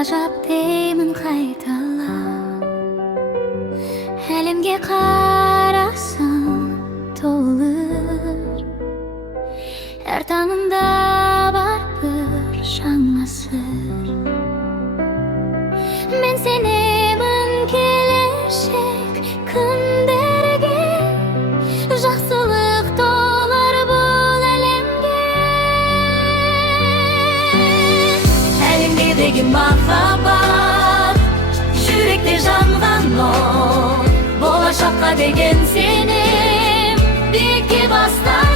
Gajab deymin qaytalab, elimge qarasam to'lur. Her tangında var bir şanla sır. Men senemin kelешек күндерге, жақсылық толар бұл әлемге. Әлемдегі махаббат, жүректе жанған от, болашаққа деген сенім, биікке бастар.